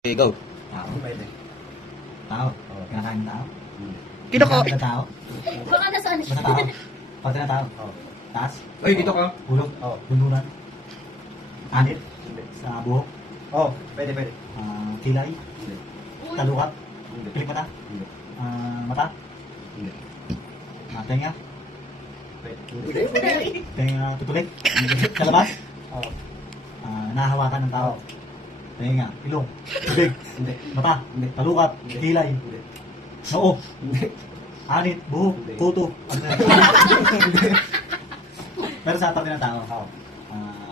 Okay, go. Tao, pwede. Tao. Oo, kinakain ng tao. Kinakain ng tao. Baka nasaan siya. Basta tao. Pati ng tao. Oo. Taas. Ay, dito ka. Ulog. Oo. Bunduran. Anit. Hindi. Sa buhok. Oo, pwede, pwede. Kilay. Hindi. Talukat. Hindi. Pilik mata. Hindi. Mata. Hindi. Tenga. Pwede. Hindi. Tenga tutulik. Sa labas. Oo. Nahahawakan ng tao. Tenga. Ilong. Bibig. Hindi. Mata. Hindi. Talukat. Hindi. Kilay. Hindi. Noo. Hindi. Anit. Buhok. Hindi. Kuto. Ano na? Pero sa parte ng tao. Oo.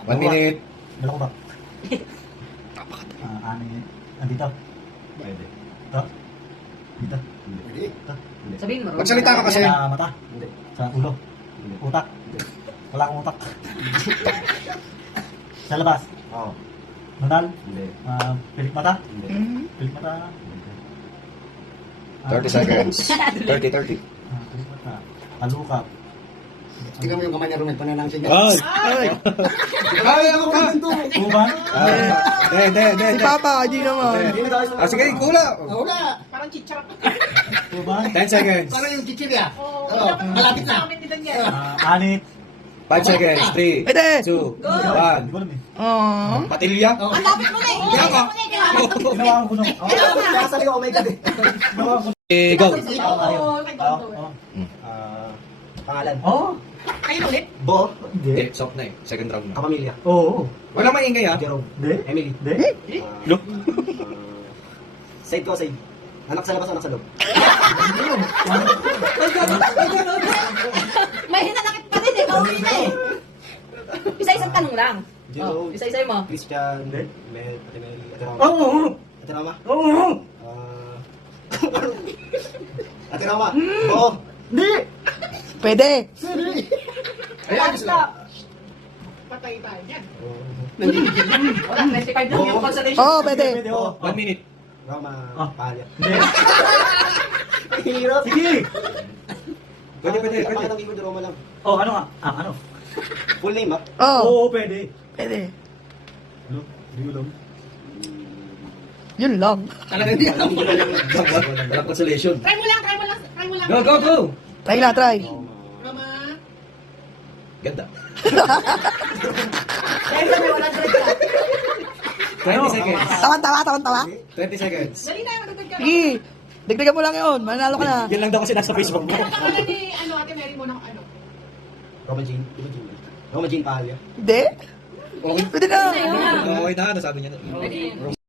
1 minute. Balakubak. Anit. Andito. Pwede. Ito. Dito. Hindi. Ito. Hindi. Sabihin mo. Magsalita ka kasi. Sa mata. Hindi. Sa ulo. Hindi. Utak. Hindi. Wala akong utak. Sa labas. Oo. Nunal. Hindi. Pilik mata. Hindi. Pilik mata. 30 seconds. 30. Pilik mata. Talukap. Tingnan mo yung kamay niya, Romel. Pananangsin niya. Ay! Ay, ako ka! Uban. Hindi. Si Papa, hindi naman. Hindi na tayo. Sige, kula. Wala. Uban. 10 seconds. Parang yung chichirya. Oo. Malapit na. Anit. 5 seconds. 3, Pwede. 2, 1. Hindi ko alam eh. Oh. Patilya? Ang lapit mo na eh. Kaya ka. Ginawa ko nung. Nakasali ko, oh my God eh. Ginawa ko. Okay, go. Pangalan. Oh. Kayo ulit? Bo. Okay, Hindi. soft na eh. Second round na. Kapamilya. Oo. Walang maingay ah. Jerome. Hindi. Emily. Hindi. No? Side ko, side. Anak sa labas, anak sa loob. May hinanakit pa rin eh. Pauwi na eh. Isa-isang tanong lang. Jerome. Isa-isa mo. Christian. Hindi. Mel. Ate Mel. Ate Rama. Oo. Ate Rama. Oo. Ate Rama. Bo. Hindi. Pwede. Ay, ayos lang. Patay tayo yan. Oh. Wala, 25 lang yung consolation. Oo, pwede. Pwede. Oo. 1 minute. Rama. Ah. Palya. Hindi. Hirap. Sige. Pwede. Pakita ng keyboard, Roma lang. Oh, ano nga? Ano? Full name, ah. Oo, Oo, pwede. pwede. Ano? Hindi ko alam. Yun lang. Talaga hindi alam mo na lang. Walang consolation. Try mo lang. Go. Try lang, try. Rama. Ganda. Dahil sa may 20 seconds. Tawan-tawa. 20 seconds. Dali na, matutod ka. Sige. Dagdagan mo lang yun. Manalo ka na. Yan lang daw kasi nasa Facebook mo. Nakakala ni Ate Mary mo ng ano. Roma Jean. Roma Jean Palya. Hindi? Okay. Pwede na. Okay na, nasabi niya na. Pwede.